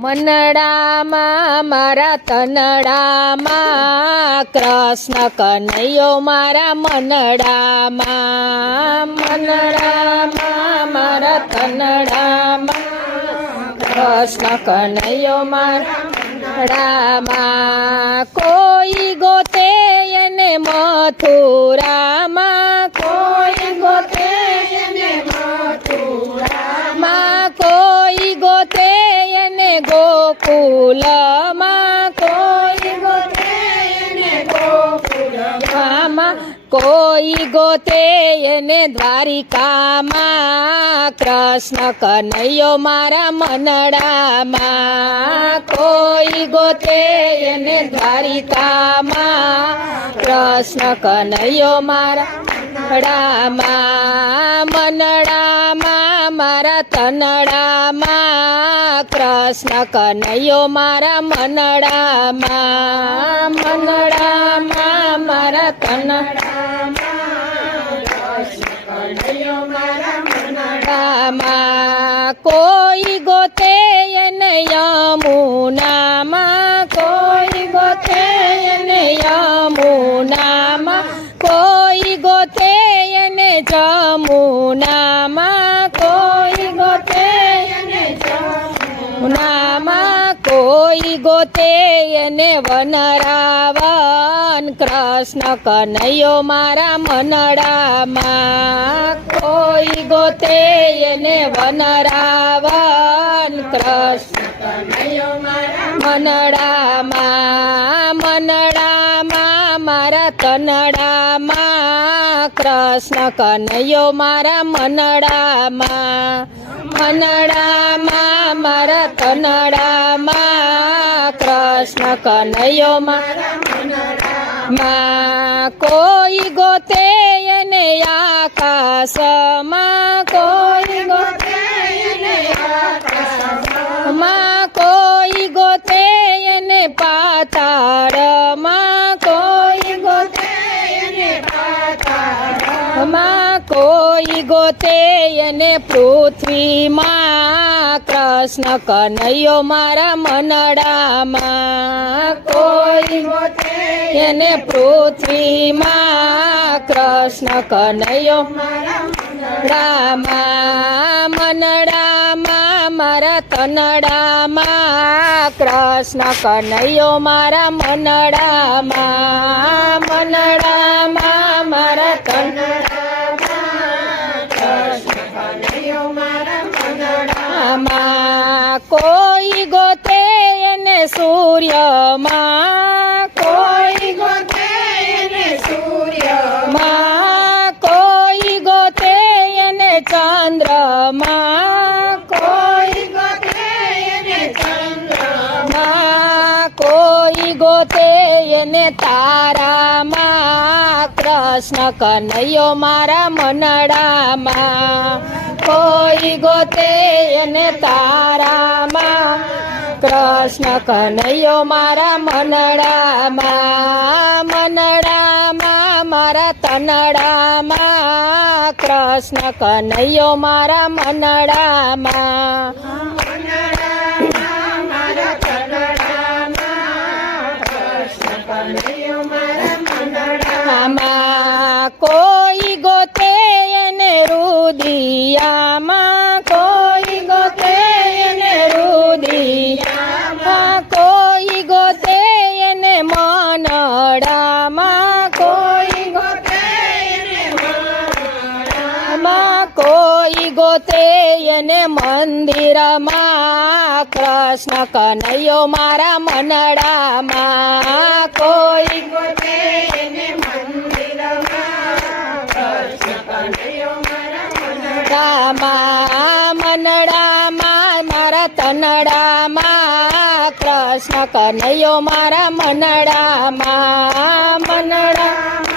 મનડામાં, મારા તનડામાં, કૃષ્ણ કનૈયો મારા મનડામાં મનડામાં, મારા તનડામાં, કૃષ્ણ કનૈયો મારા મનડામાં. કોઈ ગોતે એને મથુરામાં ગોકુલમાં કોઈ ગોતે એને ગોકુલમાં કોઈ ગોતે એને દ્વારિકામાં કૃષ્ણ કનૈયો મારા મનડામાં કોઈ ગોતે એને દ્વારિકામાં કૃષ્ણ કનૈયો મારા મનડામાં મનડામાં મારા તનડામાં કૃષ્ણ કનૈયો મારા મનડામાં મનડામાં મારા તનડામાં. કોઈ ગોતે એને કોઈ ગોતે એને વનરાવન, કૃષ્ણ કનૈયો મારા મનડામાં. કોઈ ગોતે એને વનરાવન, કૃષ્ણ મનડામાં. મનડામાં, મારા તનડામાં કૃષ્ણ કનૈયો મારા મનડામાં મનડામાં, મારા કનડામાં, કૃષ્ણ કનૈયો મારા માં કોઈ ગોતે એને આકાશમાં, કોઈ ગોતે એને આકાશમાં. કોઈ ગોતે એને પાતાળમાં પાતાળમાં કોઈ ગોતે અને પૃથ્વીમાં કૃષ્ણ કનૈયો મારા મનડામાં. કોઈ ગોતે એને પૃથ્વીમાં કૃષ્ણ કનૈયો રામા મનડામાં, મારા તનડામાં કૃષ્ણ કનૈયો મારા મનડામાં. મનડામાં, મારા તનડામાં કોઈ ગોતે એને સૂર્યમાં. કૃષ્ણ કનૈયો મારા મનડામાં. કોઈ ગોતે એને તારામાં. કૃષ્ણ કનૈયો મારા મનડામાં. મનડામાં મારા તનડામાં. કૃષ્ણ કનૈયો મારા મનડામાં આમાં એને મંદિરમાં કૃષ્ણ કનૈયો મારા મનડામાં. કોઈ મનડામાં, મારા તનડામાં કૃષ્ણ કનૈયો મારા મનડામાં. મનડા